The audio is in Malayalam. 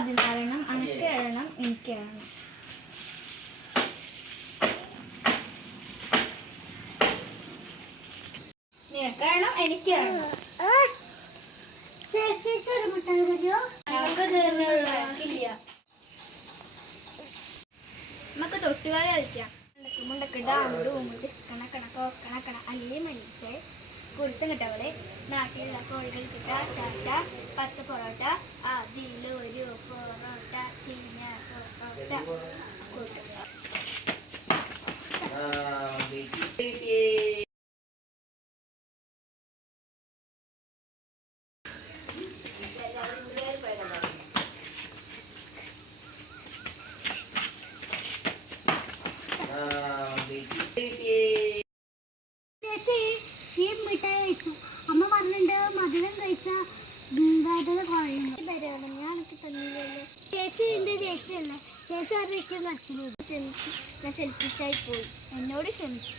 16 എണ്ണം, അനക്ക് 7 എണ്ണം, എനിക്ക് 7 എണ്ണം. നിനക്ക് 7 എണ്ണം, എനിക്ക് 7 എണ്ണം. ചേച്ചിക്ക് ഒരു മുട്ടായി മതിയോ? നമുക്ക് തൊട്ടുകളി കളിക്കാം. മുണ്ടക്ക് ഡാമുണ്ട് ഊമുണ്ട് കണക്കണ കോക്കണക്കണ അല്ലി മണിസേ കുരുത്തം കിട്ടവളെ നാട്ടിലുള്ള കോഴികൾ കിട്ട ടാറ്റ 10 പൊറോട്ട അതിലൊരു പൊറോട്ട ചീഞ്ഞ പൊറോട്ട കൂട്ടുക. ചേച്ചി ഈ മിഠായി കഴിച്ചു. അമ്മ പറഞ്ഞിട്ടുണ്ട് മധുരം കഴിച്ചാൽ വേദന കുറയുന്നു. ഞാൻ എനിക്ക് തന്നില്ലല്ലോ. ചേച്ചി എൻ്റെ ചേച്ചിയല്ലേ, ചേച്ചി അറിയിക്കുന്ന അച്ഛനോട് ക്ഷമിച്ചു, ഞാൻ സെൽഫിഷായി പോയി, എന്നോട് ക്ഷമിച്ചു.